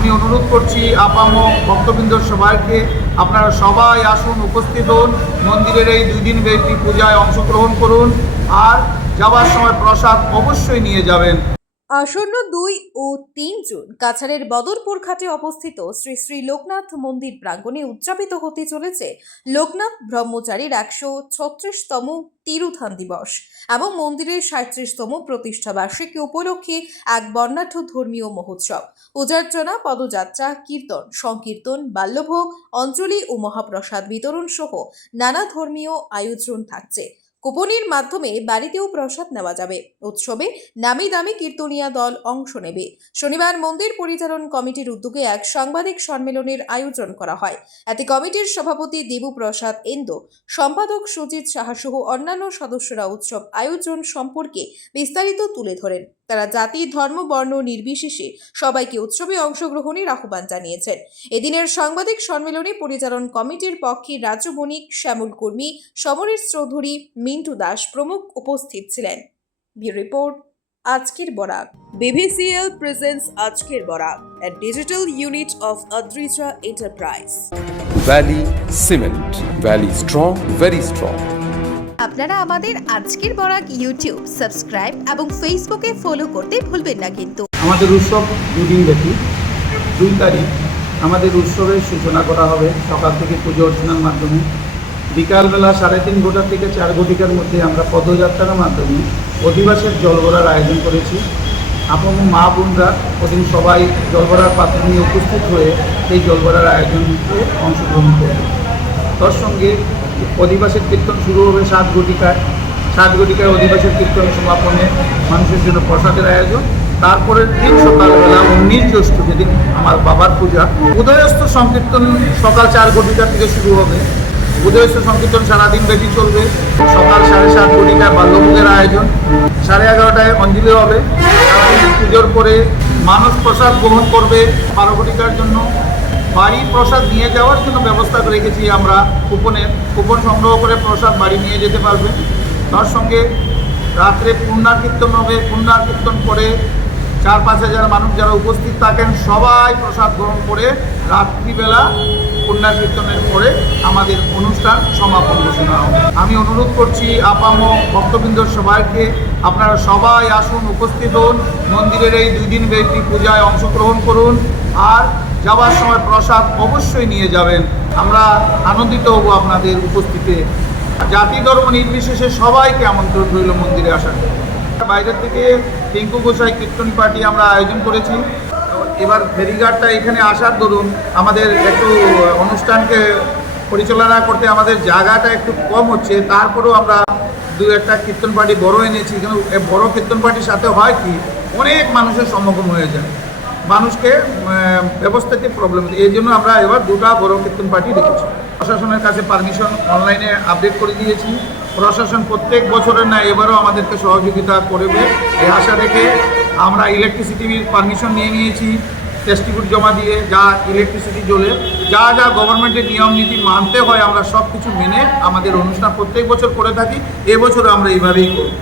আমি অনুরোধ করছি আপামো ভক্তবৃন্দর সবাইকে আপনারা সবাই আসুন, উপস্থিত হন, মন্দিরের এই 2 দিন ব্যাপী পূজায় অংশগ্রহণ করুন। আর যাওয়ার সময় প্রসাদ অবশ্যই নিয়ে যাবেন। আসন্ন 2 ও 3 জুন কাছাড়ের বদরপুর ঘাটে অবস্থিত শ্রী শ্রী লোকনাথ মন্দির প্রাঙ্গণে উদযাপিত হতে চলেছে লোকনাথ ব্রহ্মচারীর 136তম তিরুধান দিবস এবং মন্দিরের 37তম প্রতিষ্ঠা বার্ষিকী উপলক্ষে এক বর্ণাঢ্য ধর্মীয় মহোৎসব। পূজার্চনা, পদযাত্রা, কীর্তন, সংকীর্তন, বাল্যভোগ, অঞ্জলি ও মহাপ্রসাদ বিতরণ সহ নানা ধর্মীয় আয়োজন থাকছে। কুপনের মাধ্যমে বাড়িতেও প্রসাদ নেওয়া যাবে। উৎসবে নামি দামি কীর্তনিয়া দল অংশ নেবে। শনিবার মন্দির পরিচালন কমিটির উদ্যোগে এক সাংবাদিক সম্মেলনের আয়োজন করা হয়। এতে কমিটির সভাপতি দেবুপ্রসাদ এন্দো, সম্পাদক সুজিত সাহা সহ অন্যান্য সদস্যরা উৎসব আয়োজন সম্পর্কে বিস্তারিত তুলে ধরেন। তারা জাতি, ধর্ম, বর্ণ নির্বিশেষে সবাইকে উৎসবে অংশগ্রহণের আহ্বান জানিয়েছেন। এদিনের সাংবাদিক সম্মেলনে পরিচালন কমিটির পক্ষে রাজ্য বণিক, শ্যামল কর্মী, সমরেশ চৌধুরী, মিন্টু দাস প্রমুখ উপস্থিত ছিলেন। ব্যুরো রিপোর্ট, আজকের বরাক। BVCL presents আজকের Barak, a digital unit of Adrija Enterprise. Valley Cement. Valley strong, very strong. আপনারা আমাদের আজকের বরাক ইউটিউব সাবস্ক্রাইব এবং ফেসবুকে ফলো করতে ভুলবেন না কিন্তু। আমাদের উৎসব 2 দিন ব্যাপী। 2 তারিখ আমাদের উৎসবের সূচনা করা হবে সকাল থেকে পুজো অর্চনার মাধ্যমে। বিকালবেলা 3:30 ঘটিকা থেকে 4 ঘটিকার মধ্যে আমরা পদযাত্রার মাধ্যমে অধিবাসের জলভরার আয়োজন করেছি। আপামো মা বোনরা ওদিন সবাই জলভরার পাত্র নিয়ে উপস্থিত হয়ে এই জলভরার আয়োজনে অংশগ্রহণ করবে। তার সঙ্গে অধিবাসের কীর্তন শুরু হবে 7 ঘটিকায়। 7 ঘটিকায় অধিবাসের কীর্তন সমাপনে মানুষের জন্য প্রসাদের আয়োজন। তারপরের দিন সকালবেলা 19 জ্যৈষ্ঠ, যেদিন আমার বাবার পূজা, উদয়স্থ সংকীর্তন সকাল 4 ঘটিকা থেকে শুরু হবে। উদয়স্থ সংকীর্তন সারাদিন ব্যাপী চলবে। সকাল 7:30 ঘটিকায় বাল্যভোগের আয়োজন, 11:30টায় অঞ্জলি হবে। সারাদিন পুজোর পরে মানুষ প্রসাদ গ্রহণ করবে। 12 ঘটিকার জন্য বাড়ি প্রসাদ নিয়ে যাওয়ার জন্য ব্যবস্থা রেখেছি আমরা। কুপন সংগ্রহ করে প্রসাদ বাড়ি নিয়ে যেতে পারবে। তার সঙ্গে রাত্রে পুণ্যার কীর্তন হবে। পুণ্যার কীর্তন করে 4-5 হাজার মানুষ যারা উপস্থিত থাকেন সবাই প্রসাদ গ্রহণ করে রাত্রিবেলা পুণ্যার কীর্তনের পরে আমাদের অনুষ্ঠান সমাপন ঘোষণা হবে। আমি অনুরোধ করছি আপামো ভক্তবৃন্দর সবাইকে আপনারা সবাই আসুন, উপস্থিত হন, মন্দিরের এই 2 দিন ব্যাপী পূজায় অংশগ্রহণ করুন। আর যাওয়ার সময় প্রসাদ অবশ্যই নিয়ে যাবেন। আমরা আনন্দিত হব আপনাদের উপস্থিতিতে। জাতি, ধর্ম নির্বিশেষে সবাইকে আমন্ত্রণ রইল মন্দিরে আসার। বাইরে থেকে টিঙ্কু গোসাই কীর্তনী পার্টি আমরা আয়োজন করেছি। এবার ফেরিঘাটটা এখানে আসার দরুন আমাদের একটু অনুষ্ঠানকে পরিচালনা করতে আমাদের জায়গাটা একটু কম হচ্ছে। তারপরেও আমরা 2-1টা কীর্তন পার্টি বড় এনেছি। কিন্তু বড় কীর্তন পার্টির সাথে হয় কি, অনেক মানুষের সমাগম হয়ে যায়, মানুষকে ব্যবস্থাতে প্রবলেম। এই জন্য আমরা এবার 2টা বড় কীর্তন পার্টি রেখেছি। প্রশাসনের কাছে পারমিশন অনলাইনে আপডেট করে দিয়েছি। প্রশাসন প্রত্যেক বছরের না এবারও আমাদেরকে সহযোগিতা করবে এই আশা রেখে আমরা ইলেকট্রিসিটির পারমিশন নিয়ে নিয়েছি। টেস্টিফিট জমা দিয়ে যা ইলেকট্রিসিটি জ্বলে যা যা গভর্নমেন্টের নিয়ম নীতি মানতে হয় আমরা সব কিছু মেনে আমাদের অনুষ্ঠান প্রত্যেক বছর করে থাকি। এবছরও আমরা এইভাবেই করব।